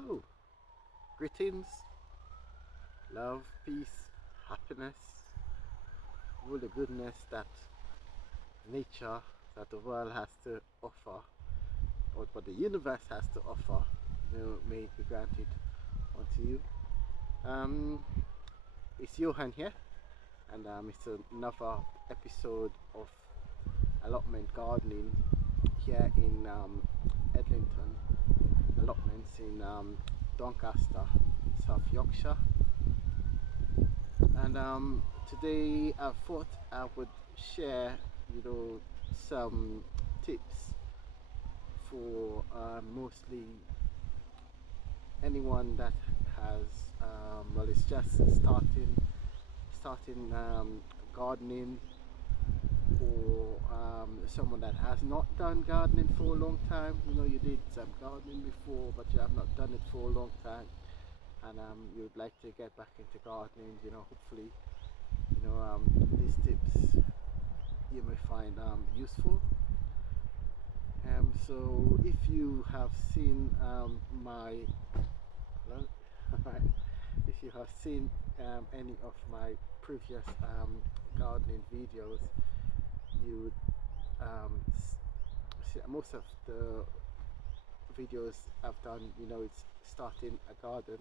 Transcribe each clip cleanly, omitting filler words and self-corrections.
Hello, greetings, love, peace, happiness, all the goodness that nature, that the world has to offer, or what the universe has to offer, may it be granted unto you. Um, it's Johann here, and it's another episode of Allotment Gardening here in Edlington, Allotments in Doncaster, South Yorkshire. And today I thought I would share, some tips for mostly anyone that has, is just starting gardening, or someone that has not done gardening for a long time. You did some gardening before, but you have not done it for a long time, and you'd like to get back into gardening. Hopefully, these tips you may find useful. So if you have seen my hello, if you have seen any of my previous gardening videos, you would see most of the videos I've done, it's starting a garden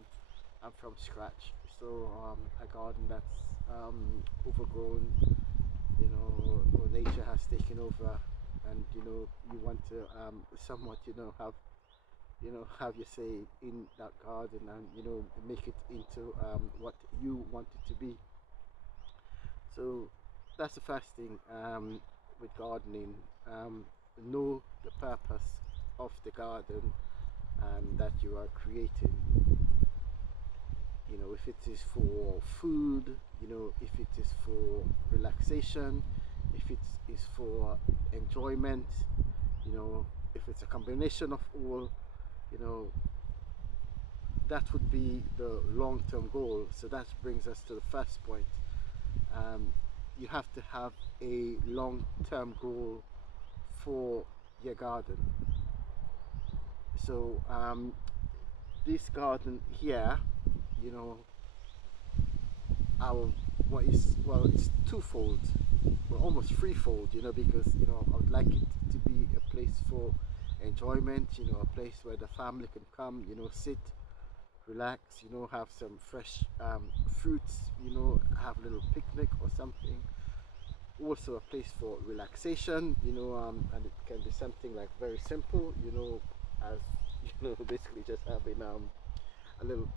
from scratch. So a garden that's overgrown, or nature has taken over, and you want to somewhat have your say in that garden, and make it into what you want it to be. So that's the first thing with gardening. Know the purpose of the garden that you are creating. If it is for food, if it is for relaxation, if it is for enjoyment, if it's a combination of all, that would be the long-term goal. So that brings us to the first point. You have to have a long-term goal for your garden. So this garden here, it's twofold, well, almost threefold, because I would like it to be a place for enjoyment, a place where the family can come, sit, relax, have some fresh fruits, have a little picnic or something. Also a place for relaxation, and it can be something like very simple, as basically just having a little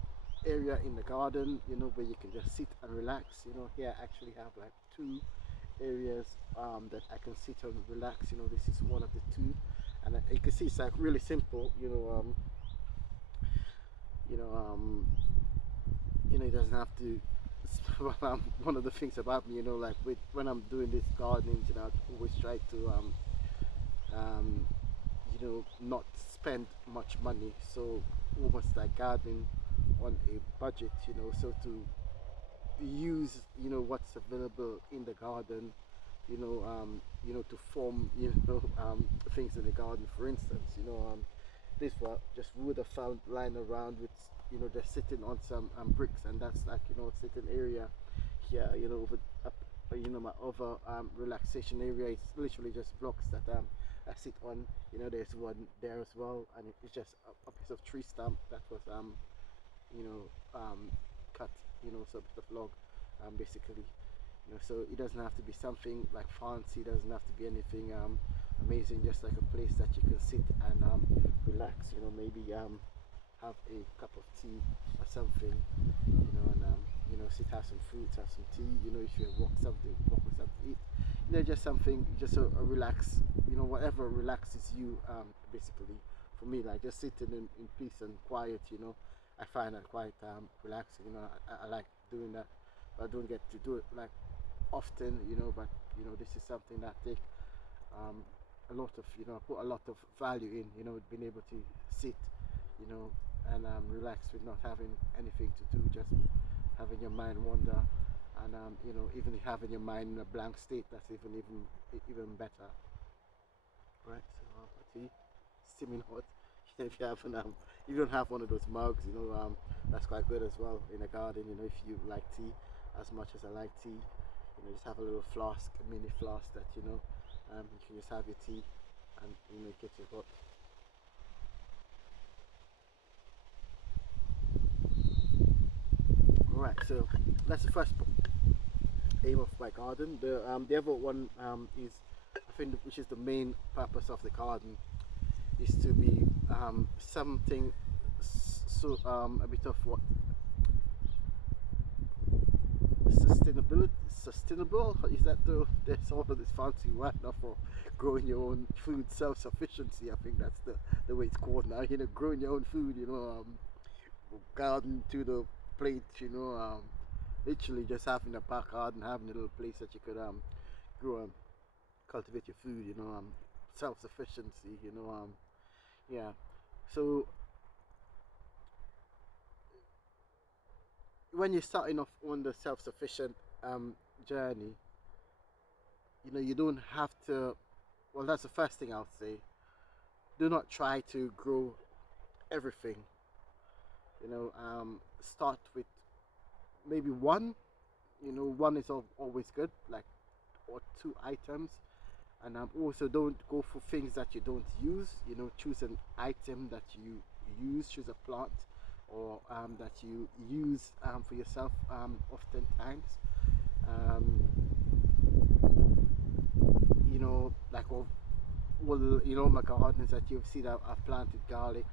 area in the garden, where you can just sit and relax. Here I actually have like two areas that I can sit and relax. This is one of the two, and you can see it's like really simple. It doesn't have to. One of the things about me, like when I'm doing this gardening, I always try to not spend much money. So almost like gardening on a budget, so to use what's available in the garden, to form things in the garden. For instance, this was just wood I found lying around with, just sitting on some bricks, and that's like sitting area here, over up, my other relaxation area. It's literally just blocks that I sit on. There's one there as well, and it's just a piece of tree stump that was cut, some bit of log, basically. So it doesn't have to be something like fancy, doesn't have to be anything amazing, just like a place that you can sit and relax, maybe have a cup of tea or something, and sit, have some fruits, have some tea, if you walk with something to eat, just something, just a relax, whatever relaxes you, basically. For me, like just sitting in peace and quiet, I find that quite relaxing. I like doing that. I don't get to do it like often, but this is something that I take a lot of, I put a lot of value in, being able to sit, and relax with not having anything to do, just having your mind wander, and even having your mind in a blank state. That's even better, right? So tea, steaming hot If you haven't, if you don't have one of those mugs, that's quite good as well in a garden. If you like tea as much as I like tea, just have a little flask, a mini flask that you can just have your tea, and it gets you hot. Alright, so that's the first aim of my garden. The other one is, I think, which is the main purpose of the garden, is to be something, so a bit of what, sustainable, is that there's all of this fancy word now for growing your own food, self-sufficiency. I think that's the way it's called now, growing your own food, garden to the plate, literally just having a back garden, having a little place that you could grow and cultivate your food, self-sufficiency, yeah. So when you're starting off on the self-sufficient journey, you don't have to, well, that's the first thing I'll say. Do not try to grow everything. Start with maybe one. One is always good, like, or two items. And also don't go for things that you don't use. Choose an item that you use. Choose a plant or that you use for yourself oftentimes. Like, my garden is that you've seen that I've planted garlic,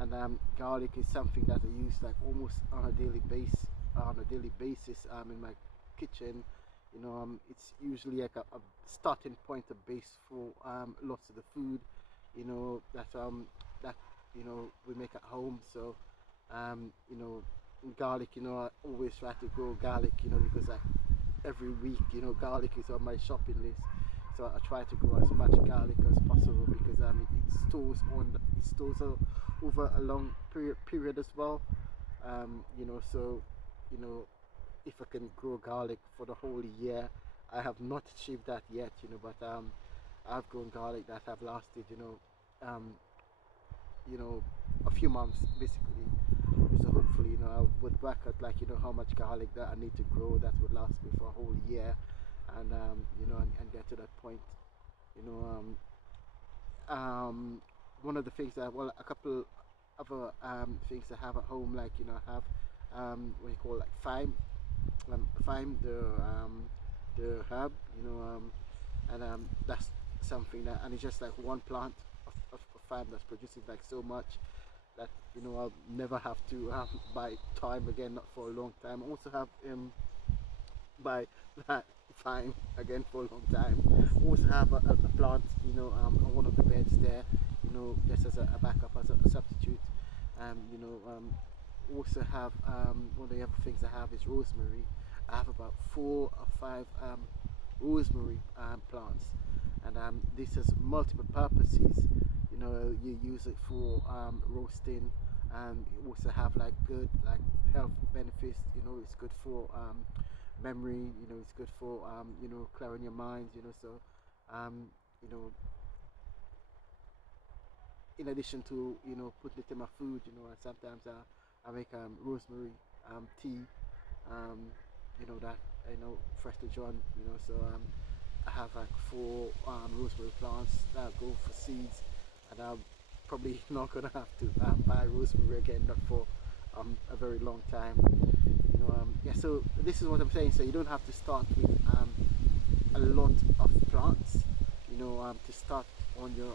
and garlic is something that I use like almost on a daily basis in my kitchen. It's usually like a starting point, a base for lots of the food that we make at home. So garlic, I always try to grow garlic, because every week, garlic is on my shopping list. So I try to grow as much garlic as possible, because it stores over a long period as well. So if I can grow garlic for the whole year, I have not achieved that yet, but I've grown garlic that have lasted, a few months basically. So hopefully, I would work out, like, how much garlic that I need to grow that would last me for a whole year, and and get to that point. you know One of the things that, well, a couple other things I have at home, like, I have what you call, like, thyme, the herb, and that's something that, and it's just like one plant of thyme that's producing like so much that, I'll never have to buy thyme again, not for a long time. I also have buy that thyme again for a long time. I also have a plant, on one of the beds there, just as a backup, as a substitute. Also have, one of the other things I have is rosemary. I have about 4 or 5 rosemary plants, and this has multiple purposes. You use it for roasting. You also have like good, like, health benefits. It's good for memory. It's good for clearing your mind. So you know in addition to putting it in my food, sometimes I make rosemary tea, that freshly drawn. So I have like 4 rosemary plants that go for seeds, and I'm probably not gonna have to buy rosemary again, not for a very long time. Yeah, so this is what I'm saying. So you don't have to start with a lot of plants, to start on your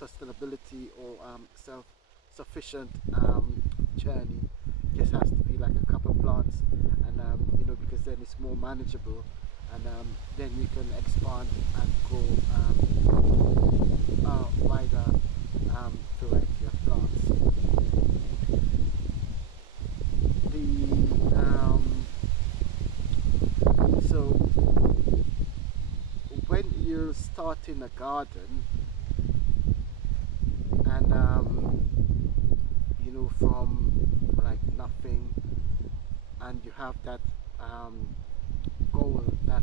sustainability or self-sufficient journey. It just has to be like a couple of plants, and because then it's more manageable, and then you can expand and grow a wider variety of plants. So when you're starting a garden, and from like nothing, and you have that goal, that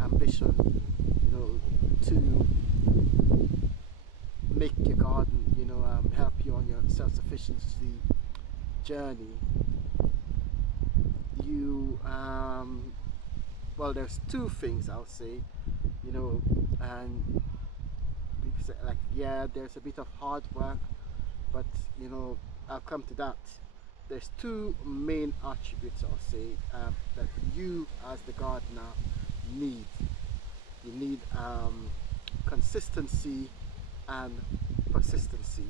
ambition, to make your garden self-sufficiency journey, you well, there's two things I'll say, you know, and because like, yeah, there's a bit of hard work, but you know, I'll come to that. There's two main attributes I'll say that you as the gardener need. You need consistency and persistency.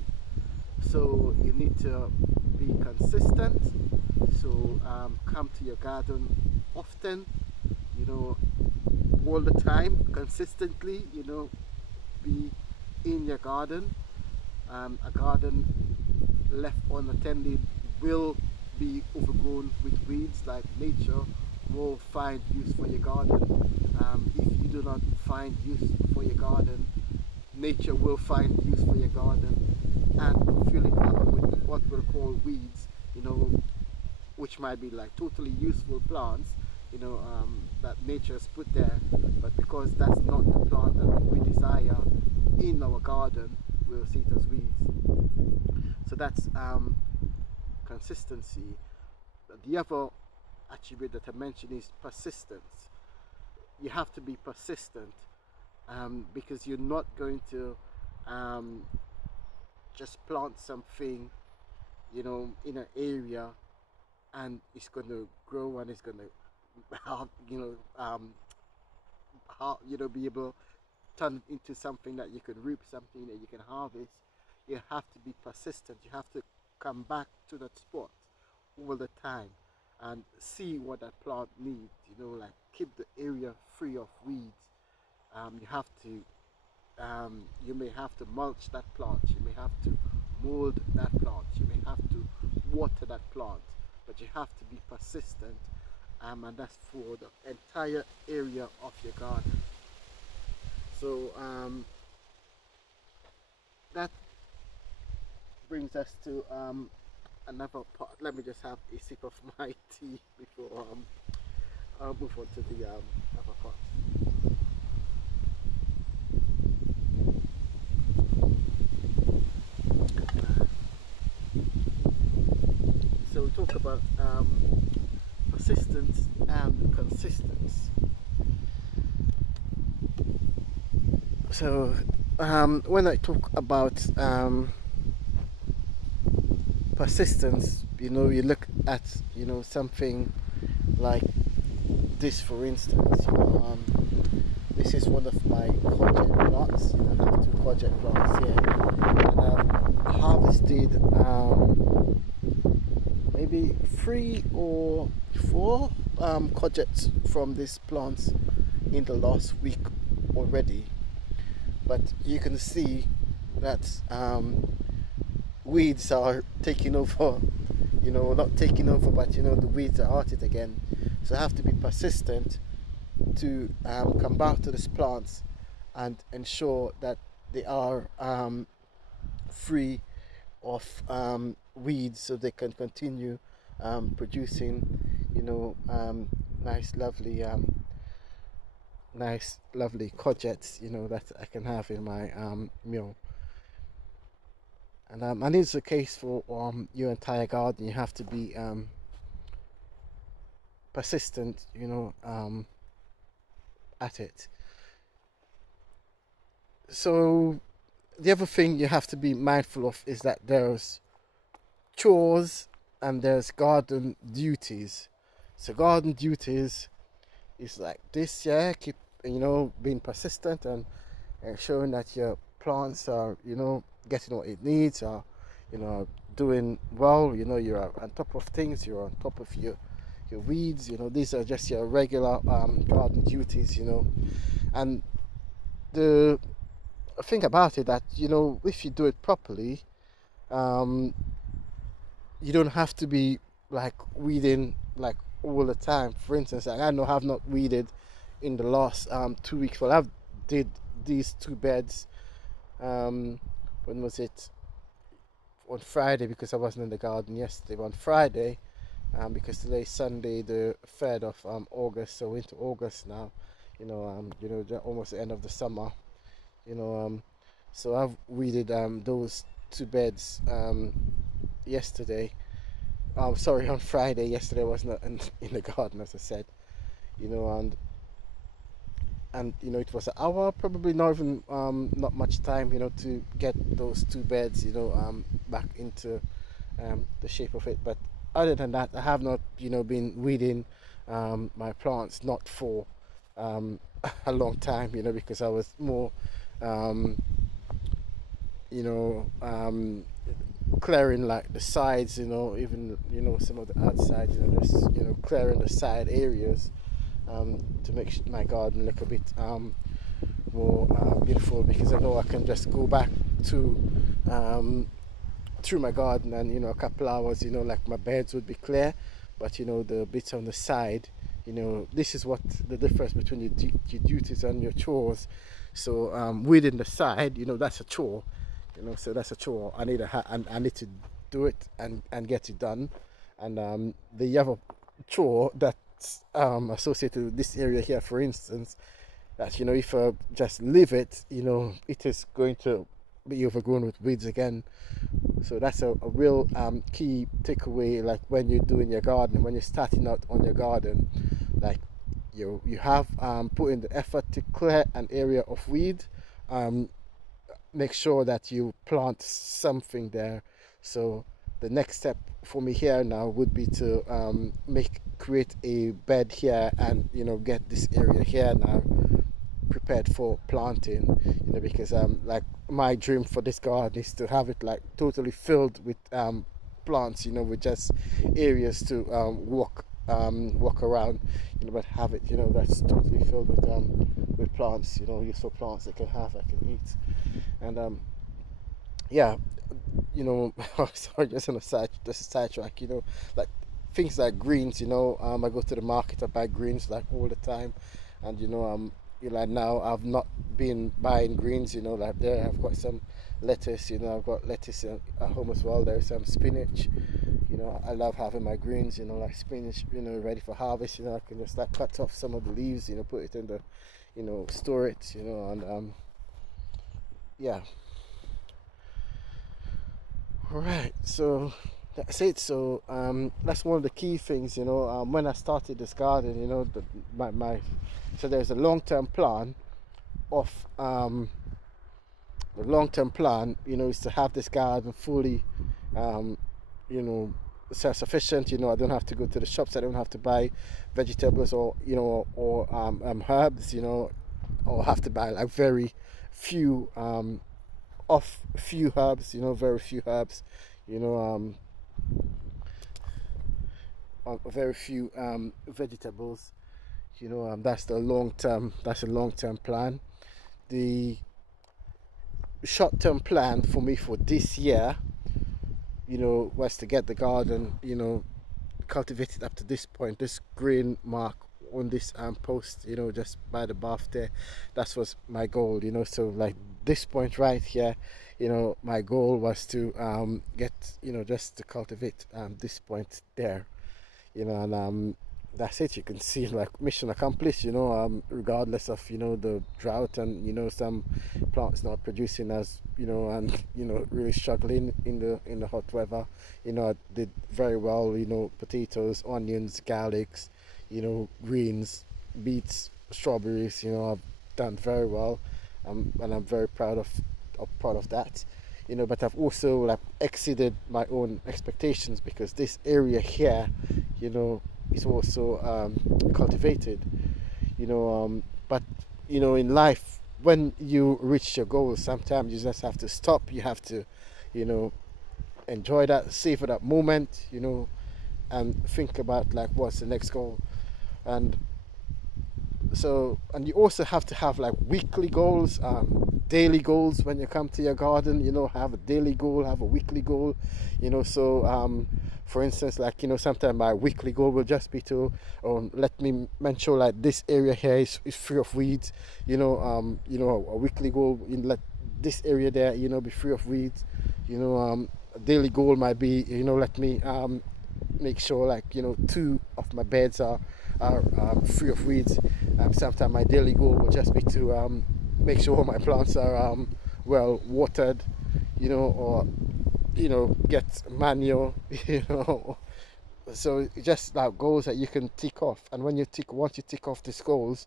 So you need to be consistent. So come to your garden often, you know, all the time, consistently, you know, be in your garden. A garden left unattended will be overgrown with weeds. Like nature will find use for your garden. If you do not find use for your garden, nature will find use for your garden and fill it up with what we'll call weeds, you know, which might be like totally useful plants, you know, that nature's put there, but because that's not the plant that we desire in our garden, we'll see it as weeds. So that's consistency. The other attribute that I mentioned is persistence. You have to be persistent because you're not going to just plant something, you know, in an area and it's going to grow and it's going to be able to turn it into something that you can reap, something that you can harvest. You have to be persistent. You have to come back to that spot all the time and see what that plant needs, you know, like keep the area free of weeds. You have to you may have to mulch that plant, you may have to mold that plant, you may have to water that plant, but you have to be persistent, and that's for the entire area of your garden. So that brings us to another part. Let me just have a sip of my tea before I'll move on to the other part. So we talk about persistence and consistence. So when I talk about persistence, you know, you look at, you know, something like this, for instance. This is one of my courgette plants. I have two courgette plants here, and I've harvested maybe 3 or 4 courgettes from these plants in the last week already. But you can see that weeds are taking over, you know, not taking over, but you know, the weeds are at it again. So I have to be persistent to come back to these plants and ensure that they are free of weeds, so they can continue producing, you know, nice lovely courgettes, you know, that I can have in my meal. And it's the case for your entire garden. You have to be persistent, you know, at it. So the other thing you have to be mindful of is that there's chores and there's garden duties. So garden duties is like this, yeah, keep, you know, being persistent and showing that your plants are, you know, getting what it needs, or, you know, doing well, you know, you're on top of things, you're on top of your weeds, you know. These are just your regular garden duties, you know. And the thing about it, that, you know, if you do it properly, you don't have to be like weeding like all the time. For instance, like, I know I've not weeded in the last 2 weeks. Well, I've did these 2 beds, when was it, on Friday, because I wasn't in the garden yesterday, but on Friday, because today's Sunday the 3rd of August, so into August now, you know, almost the end of the summer, you know, so I've weeded those two beds yesterday. Sorry, on Friday. Yesterday I was not in the garden, as I said. You know, and you know, it was an hour, probably not even not much time, you know, to get those two beds, you know, back into the shape of it. But other than that, I have not, you know, been weeding my plants, not for a long time, you know, because I was more um, you know, clearing like the sides, you know, even, you know, some of the outside, you know, just, you know, clearing the side areas to make my garden look a bit more beautiful, because I know I can just go back to through my garden, and you know, a couple hours, you know, like my beds would be clear, but you know, the bits on the side, you know, this is what the difference between your duties and your chores. So weeding the side, you know, that's a chore, you know, so that's a chore. I need I need to do it and get it done. And the other chore that's associated with this area here, for instance, that, you know, if I just leave it, you know, it is going to be overgrown with weeds again. So that's a real key takeaway, like when you're doing your garden, when you're starting out on your garden, like you have put in the effort to clear an area of weed. Make sure that you plant something there. So the next step for me here now would be to create a bed here, and you know, get this area here now prepared for planting, you know, because like my dream for this garden is to have it like totally filled with plants, you know, with just areas to walk around, you know, but have it, you know, that's totally filled with plants, you know, useful plants I can eat. And yeah, you know, sorry, just on just a sidetrack, you know, like things like greens, you know, I go to the market, I buy greens like all the time, and you know, you know, like now I've not been buying greens, you know, like there I've got some lettuce, you know, I've got lettuce at home as well. There's some spinach, you know, I love having my greens, you know, like spinach, you know, ready for harvest, you know, I can just like cut off some of the leaves, you know, put it in the, you know, store it, you know, and yeah. All right, so that's it. So that's one of the key things, you know, when I started this garden, you know, my so there's a long-term plan of the long-term plan, you know, is to have this garden fully you know, self-sufficient. You know, I don't have to go to the shops, I don't have to buy vegetables, or you know, or herbs, you know, or have to buy like very few few herbs, you know, very few herbs, you know, very few vegetables, you know. That's the long term, that's a long term plan. The short term plan for me for this year, you know, was to get the garden, you know, cultivated up to this point, this green mark on this post, you know, just by the bath there. That was my goal, you know. So like this point right here, you know, my goal was to get, you know, just to cultivate this point there, you know. And that's it. You can see like mission accomplished, you know, regardless of, you know, the drought, and you know, some plants not producing as, you know, and you know, really struggling in the hot weather. You know, I did very well, you know, potatoes, onions, garlics, you know, greens, beets, strawberries, you know, I've done very well, and I'm very proud of that, you know. But I've also like exceeded my own expectations, because this area here, you know, is also cultivated, you know. But you know, in life, when you reach your goals, sometimes you just have to stop. You have to, you know, enjoy that, savor that moment, you know, and think about like what's the next goal. And so, and you also have to have like weekly goals, daily goals when you come to your garden, you know. Have a daily goal, have a weekly goal, you know. So for instance, like, you know, sometimes my weekly goal will just be to let me mention like this area here is free of weeds, you know. You know, a weekly goal in let this area there, you know, be free of weeds, you know. A daily goal might be, you know, let me make sure like, you know, 2 of my beds are free of weeds. Sometimes my daily goal will just be to make sure all my plants are well watered, or get manual, so just like goals that you can tick off. And once you tick off these goals,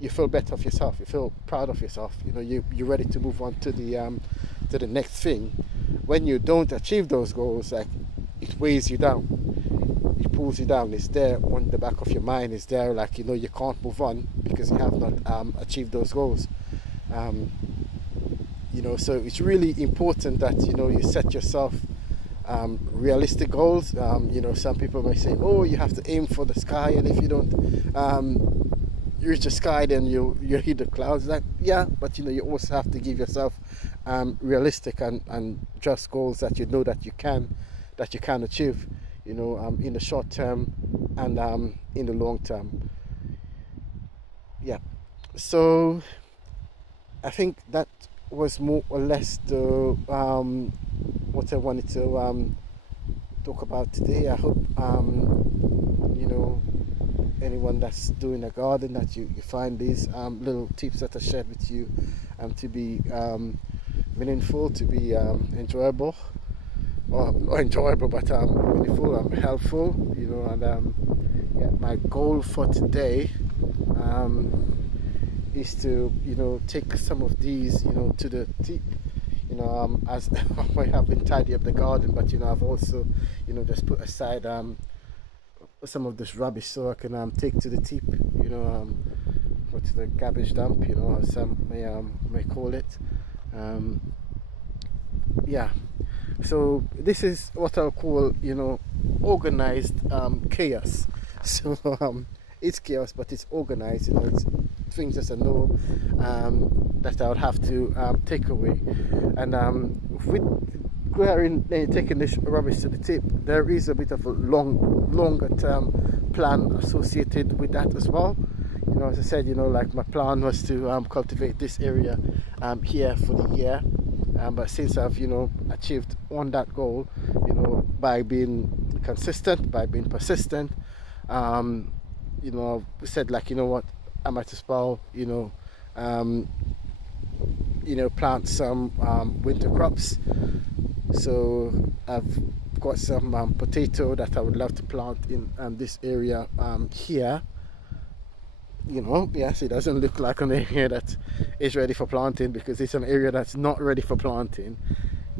you feel better of yourself, you feel proud of yourself, you're ready to move on to the next thing. When you don't achieve those goals, like, it weighs you down, it pulls you down. It's there on the back of your mind, it's there, like, you can't move on because you have not achieved those goals. So it's really important that you set yourself realistic goals. Some people may say, oh, you have to aim for the sky, and if you don't reach the sky, then you hit the clouds. Like, yeah, but you also have to give yourself realistic and just goals that that you can achieve, in the short term and in the long term. Yeah. So I think that was more or less the what I wanted to talk about today. I hope anyone that's doing a garden, that you find these little tips that I shared with you to be meaningful, to be enjoyable, or not enjoyable, but meaningful and helpful. And yeah, my goal for today is to take some of these to the tip. As I have been tidy up the garden, but I've also just put aside some of this rubbish so I can take to the tip, or to the garbage dump, as some may call it. Yeah, so this is what I'll call organized chaos. So it's chaos, but it's organized. It's things that I know that I would have to take away. And with taking this rubbish to the tip, there is a bit of a longer term plan associated with that as well. As I said, like, my plan was to cultivate this area here for the year. But since I've achieved on that goal, by being consistent, by being persistent, I've said, like, what, I might as well plant some winter crops. So I've got some potato that I would love to plant in this area here. Yes, it doesn't look like an area that is ready for planting, because it's an area that's not ready for planting.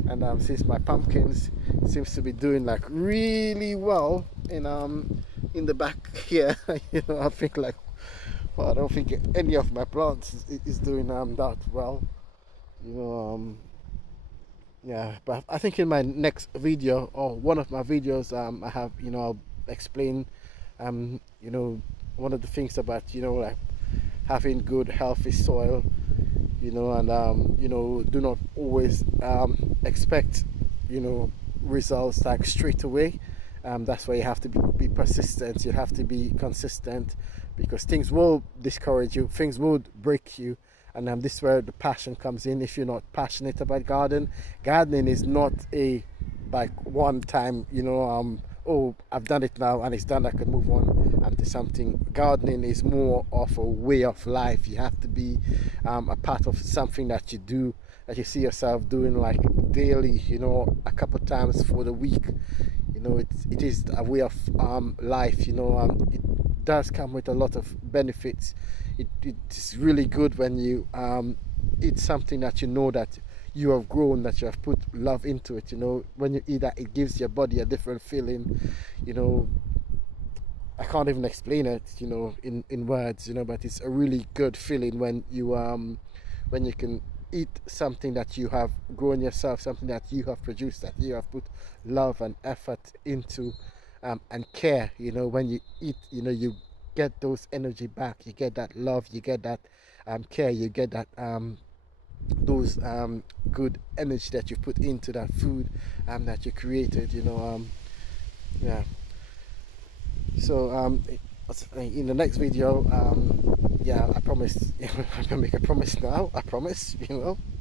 And since my pumpkins seems to be doing like really well in the back here, I think, like, well, I don't think any of my plants is doing that well. Yeah, but I think in my next video, or one of my videos, I have I'll explain one of the things about like having good healthy soil, and do not always expect results like straight away. That's why you have to be persistent, you have to be consistent, because things will discourage you, things will break you. And this is where the passion comes in. If you're not passionate about gardening is not a like one time oh, I've done it now and it's done, I can move on to something. Gardening is more of a way of life. You have to be a part of something that you do, that you see yourself doing like daily, a couple times for the week. It is a way of life. It does come with a lot of benefits. It's really good when you eat something that that you have grown, that you have put love into it. When you eat that, it gives your body a different feeling. I can't even explain it in words, but it's a really good feeling when you can eat something that you have grown yourself, something that you have produced, that you have put love and effort into, and care. When you eat, you get those energy back, you get that love, you get that care, you get that those good energy that you put into that food that you created. Yeah. So in the next video, yeah, I promise, I'm gonna make a promise now. I promise,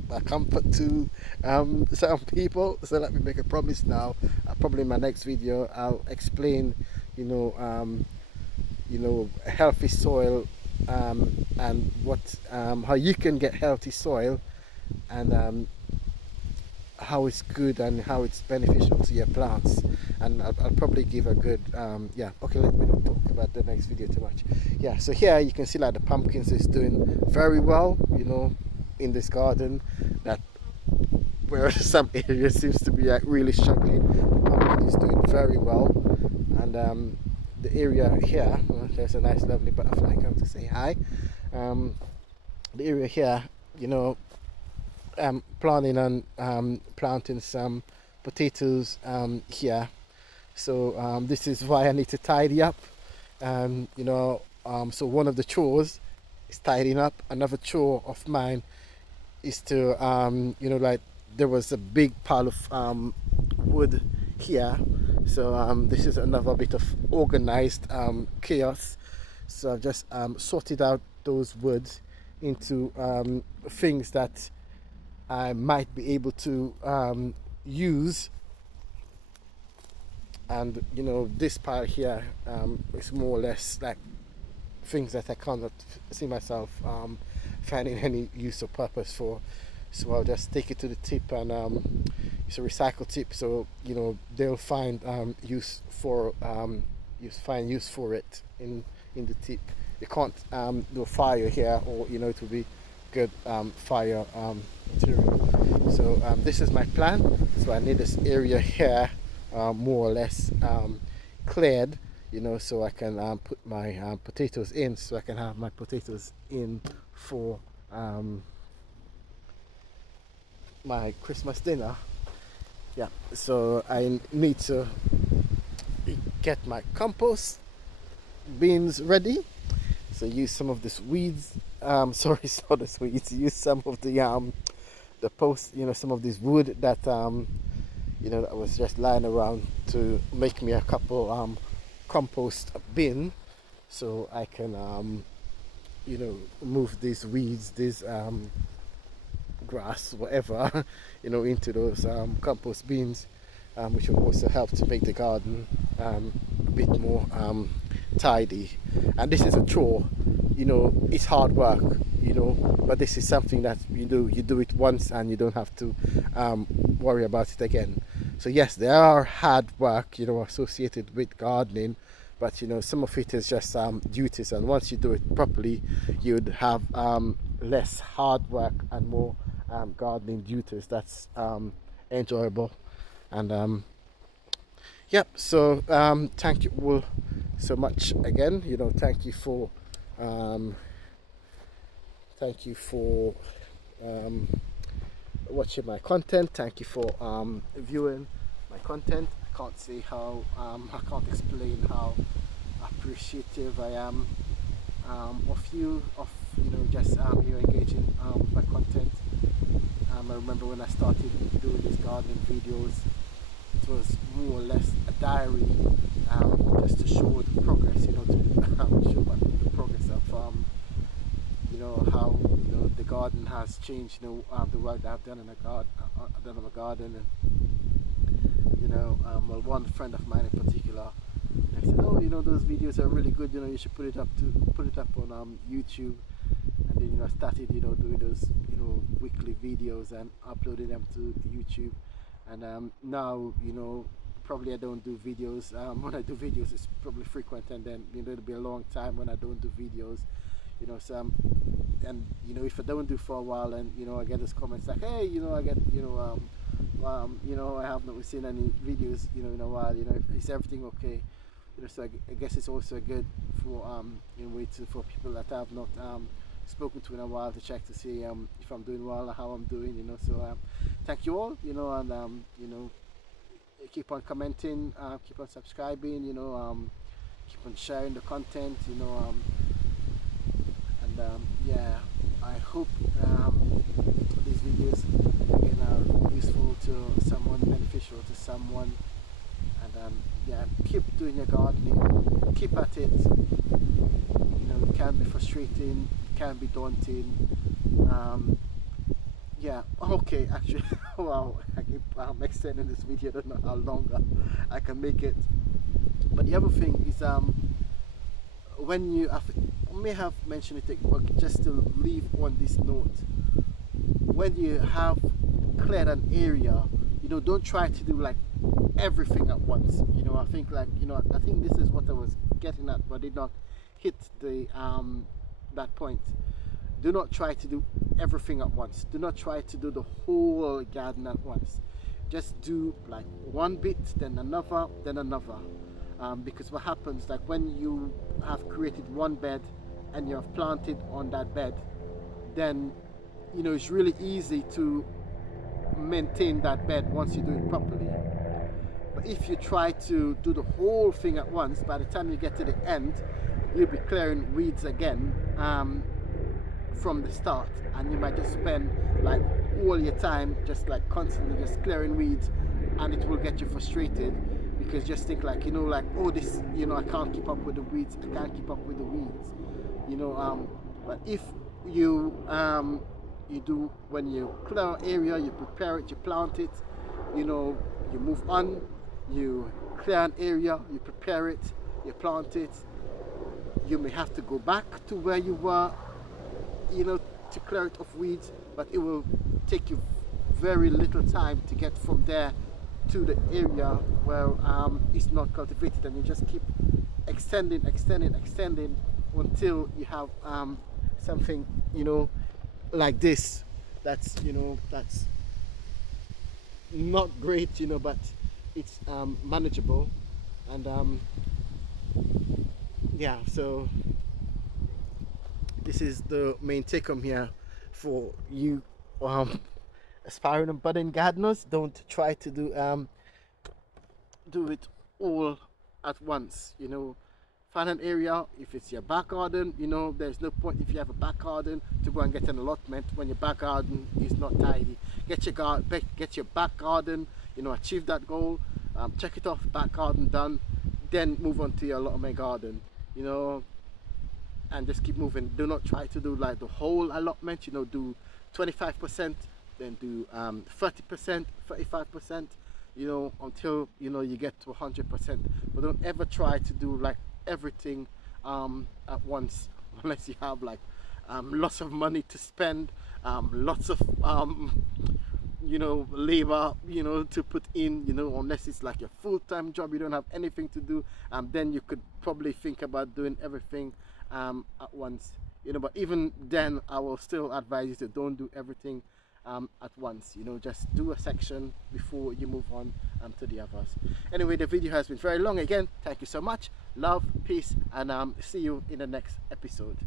a comfort to some people. So let me make a promise now. Probably in my next video, I'll explain, healthy soil, and what how you can get healthy soil, and how it's good and how it's beneficial to your plants. And I'll probably give a good yeah, okay, let me not talk about the next video too much. Yeah, so here you can see like the pumpkins is doing very well, you know, in this garden. That where some areas seems to be like really struggling, the pumpkin is doing very well. And the area here, well, there's a nice lovely butterfly come to say hi. The area here, you know, I'm planning on planting some potatoes here. So this is why I need to tidy up. You know, so one of the chores is tidying up. Another chore of mine is to, you know, like there was a big pile of wood here. So this is another bit of organized chaos. So I've just sorted out those woods into things that I might be able to use. And you know, this part here is more or less like things that I cannot see myself finding any use or purpose for. So I'll just take it to the tip, and it's a recycle tip, so you know they'll find use for it in the tip. You can't do a fire here, or you know, it will be good fire material. So this is my plan. So I need this area here more or less cleared, you know, so I can put my potatoes in, so I can have my potatoes in for my Christmas dinner. Yeah, so I need to get my compost bins ready. So use some of this weeds, sorry, it's not this weeds, use some of the post, you know, some of this wood that you know, that was just lying around, to make me a couple compost bin, so I can you know, move these weeds, these grass, whatever, you know, into those compost bins, which will also help to make the garden a bit more tidy. And this is a chore, you know, it's hard work, you know, but this is something that you do it once and you don't have to worry about it again. So yes, there are hard work, you know, associated with gardening, but you know, some of it is just duties, and once you do it properly, you'd have less hard work and more gardening duties that's enjoyable. And yep, so thank you all so much again, you know, thank you for watching my content, thank you for viewing my content. I can't say how I can't explain how appreciative I am of you know, just you engaging with my content. I remember when I started doing these gardening videos, it was more or less a diary, just to show the progress, you know, to show the progress of you know, how, you know, the garden has changed, you know, the work that I've done in the garden. And you know, well, one friend of mine in particular, they said, oh, you know, those videos are really good, you know, you should put it up on YouTube. And then, you know, I started, you know, doing those, you know, weekly videos and uploading them to YouTube. And now, you know, probably I don't do videos. When I do videos, it's probably frequent, and then, you know, it'll be a long time when I don't do videos, you know. So and you know, if I don't do for a while, and you know, I get those comments like, hey, you know, I get, you know, you know, I have not seen any videos, you know, in a while, you know, is everything okay, you know. So I guess it's also good for in a way for people that I have not spoken to in a while, to check to see if I'm doing well or how I'm doing, you know. So thank you all, you know, and you know, keep on commenting, keep on subscribing, you know, keep on sharing the content, you know, and yeah, I hope these videos again are useful to someone, beneficial to someone. And yeah, keep doing your gardening, keep at it. You know, it can be frustrating, it can be daunting. Yeah, okay, actually, wow, I keep extending this video. I don't know how longer I can make it. But the other thing is, when you, I may have mentioned it, but just to leave on this note, when you have a cleared an area, you know, don't try to do like everything at once. You know, I think like, you know, I think this is what I was getting at, but did not hit the that point. Do not try to do everything at once. Do not try to do the whole garden at once. Just do like one bit, then another, then another. Because what happens, like when you have created one bed and you have planted on that bed, then, you know, it's really easy to maintain that bed once you do it properly. But if you try to do the whole thing at once, by the time you get to the end, you'll be clearing weeds again from the start, and you might just spend like all your time just like constantly just clearing weeds, and it will get you frustrated because just think like, you know, like, oh, this, you know, I can't keep up with the weeds, I can't keep up with the weeds, you know. But if you you do, when you clear an area, you prepare it, you plant it, you know, you move on, you clear an area, you prepare it, you plant it, you may have to go back to where you were, you know, to clear it of weeds, but it will take you very little time to get from there to the area where it's not cultivated, and you just keep extending until you have something, you know, like this. That's, you know, that's not great, you know, but it's manageable. And yeah, so this is the main take home here for you aspiring and budding gardeners. Don't try to do it all at once, you know. Find an area. If it's your back garden, you know, there's no point, if you have a back garden, to go and get an allotment when your back garden is not tidy. Get your back garden, you know, achieve that goal, check it off, back garden done, then move on to your allotment garden, you know, and just keep moving. Do not try to do like the whole allotment, you know. Do 25%, then do 30%, 35%, you know, until, you know, you get to 100%. But don't ever try to do like everything at once, unless you have like lots of money to spend, lots of you know, labor, you know, to put in, you know, unless it's like your full-time job, you don't have anything to do, then you could probably think about doing everything at once, you know. But even then, I will still advise you to don't do everything at once, you know. Just do a section before you move on to the others. Anyway, the video has been very long again. Thank you so much. Love, peace, and see you in the next episode.